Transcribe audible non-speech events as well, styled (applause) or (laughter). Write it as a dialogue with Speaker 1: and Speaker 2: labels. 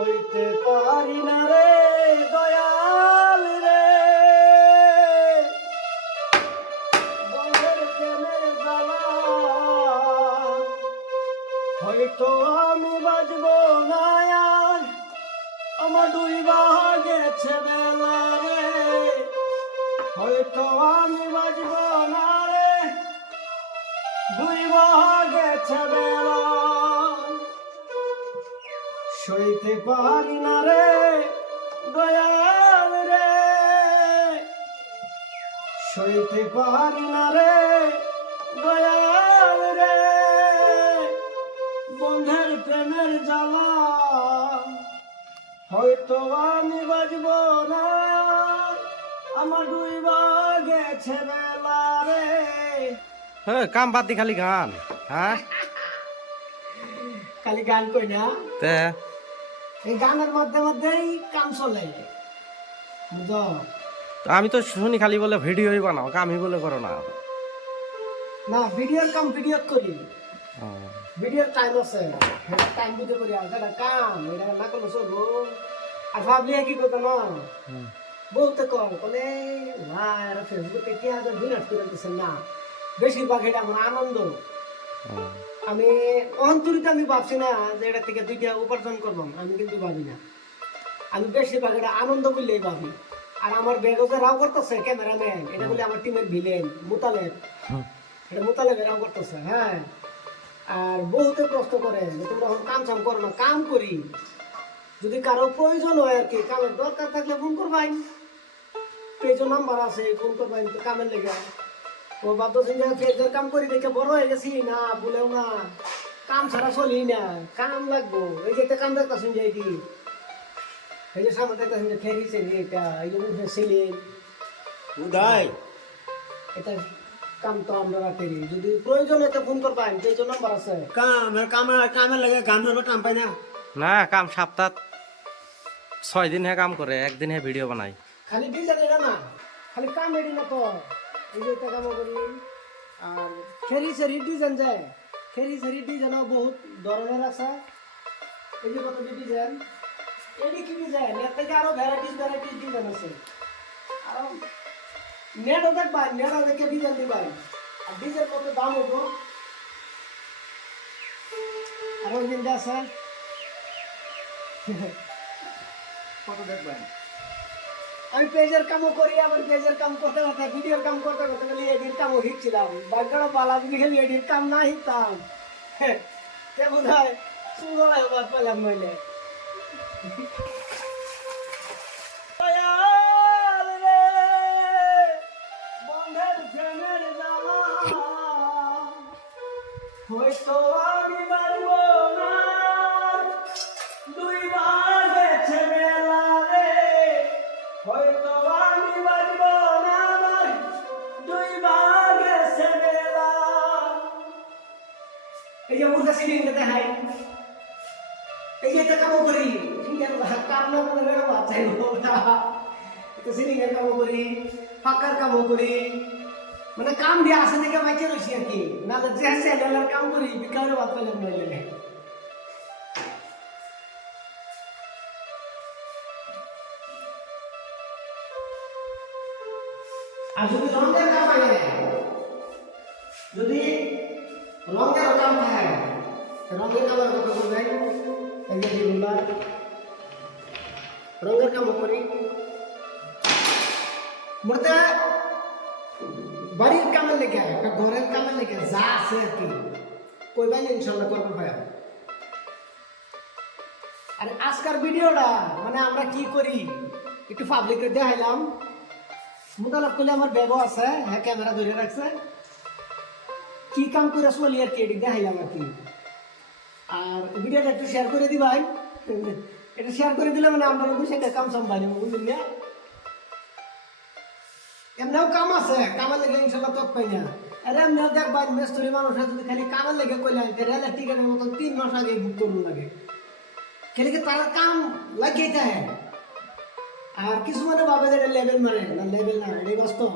Speaker 1: সইতে পারি না রে, দয়াল রে। হয়তো আমি বাজব না আমার দুই গেছে বেলা রে। হয়তো আমি বাজব না রে, দুই গেছে বেলা সইতে পারি না রে দয়াল রে। সইতে পারি না রে দয়াল রে। বন্ধের প্রেমের জ্বালা হয়তো আমি বাজব না। আমার ডুইবা গেছে বেলা রে।
Speaker 2: হ্যাঁ কাম বাদ দি খালি গান হ্যাঁ?
Speaker 1: খালি গান কই না?
Speaker 2: তে।
Speaker 1: এই গানের মধ্যে মধ্যেই কাম চলে। বুঝো
Speaker 2: আমি তো শুনি খালি বলে ভিডিওই বানাও কামই বলে করো না।
Speaker 1: না ভিডিওর কাম ভিডিও করি। ভিডিওর টাইম আছে। টাইম বুঝে করি আর সেটা কাম এটা না করলে চলবো। আর ভাবলি কি কথা না? বলতে কম বলে ভাই আর ফেসবুকে কি বিনাশ করে দিচ্ছে না। বেশিরভাগ এটা আমার আনন্দ। আমি অন্তরিত আমি ভাবছি না যে এটা থেকে দুইটা উপার্জন করব আমি কিন্তু ভাবি না। আমি বেশিরভাগ এটা আনন্দ করলেই ভাবি। আর আমার যে রাও করতেছে ক্যামেরাম্যান এটা বলে আমার টিমের ভিলেন মোতালেব। এটা মোতালেব রাও করতেছে হ্যাঁ। আর বহুতে প্রশ্ন করে যে তোমরা এখন কাম চাম করো না কাম করি। যদি কারও প্রয়োজন হয় আর কি কামের দরকার থাকলে ফোন করবাই। পেজও নাম্বার আছে ফোন করবাই কামের লেগে। ও ভাবতেছেন যে পেজের কাম করি দেখে বড় হয়ে গেছি। না বলেও না কাম ছাড়া চলি না কাম লাগবো। এই যে একটা কাম দেখতেছেন যে এটি এই যে সামনে দেখতেছেন যে ফেরি সেরি এটা এই যে উঠে
Speaker 3: উদয়
Speaker 1: এটা কাম তো আমরা রাখেনি যদি প্রয়োজন হয় তো ফোন করবেন পেজও নাম্বার আছে।
Speaker 3: কাম কামের কামের লাগে গান হলো কাম পাই না।
Speaker 2: না কাম সপ্তাহ ছয় দিন হে কাম করে একদিন হে ভিডিও বানাই।
Speaker 1: খালি ডিজাইন না খালি কাম এডি না তো। এটা কাম করি। আর খেরি সেরি ডিজাইন যায়। খেরি সেরি ডিজাইনও বহুত ধরনের আছে। এই যে কত ডিজাইন এডি কি ডিজাইন এর থেকে আরও ভ্যারাইটিস ভ্যারাইটিস ডিজাইন আছে। আরও নেটও দেখবা নেটও দেখে ডিজাইন দিবাই। আর ডিজাইন কত দাম হব আরও জিনিস আছে। (laughs) কত দেখবেন? আমি পেজের কামও করি, আবার পেজের কাম করতে করতে, ভিডিওর কাম করতে করতে গেলে এডির কামও শিখছিলাম বাচ্চারা পালা যদি খালি এডির কাম না শিখতাম কে বোধ হয় সুন্দর বাদ পেলাম নইলে। হয়তো এই যে মুখে সিলিং দেখাই এই যে এটা কাম করি কাম না করে বাচ্চাই এটা সিলিং এর কাম করি ফাঁকার কাম করি মানে কাম দিয়ে আসে থেকে বাইচে রয়েছি আর কি না তো যে চ্যানেলের কাম করি বিকালে বাদ পেলাম নইলে আর যদি রঙের কাম আনে যদি রঙের কাম থাকে রঙের কাম আর কত করবেন এই যে রঙের কাম করি। মরতে বাড়ির কামের লেগে, একটা ঘরের কামের লেগে, যা আছে আর কি। কইবাই ইনশাল্লাহ করতে পারে আর, আজকার ভিডিওটা মানে আমরা কি করি? একটু পাবলিকে দেখাইলাম। মোতালাব করলে আমার ব্যাগও আছে হ্যাঁ ক্যামেরা ধরে রাখছে। কি কাম করে চলি আর কি দেখাইলাম আর কি। আর ভিডিওটা একটু শেয়ার করে দিবাই এটা শেয়ার করে দিলে মানে আমরা কিন্তু সেটা কাম সম্ভালি বুঝলি না? এমনিও কাম আছে, কামের লেগে ইনশাল্লাহ তৎ পাই না। আরে এমনিও দেখবা মেস্তরি মানুষের যদি খালি কামের লেগে কইলে রেলের টিকেটের মতন তিন মাস আগে বুক করুন লাগে। খালি কি তারা কাম লাগিয়ে থাকে আর কিছু মানে ভাবে যে এটা লেভেল মানে না লেভেল না, এটাই বাস্তব।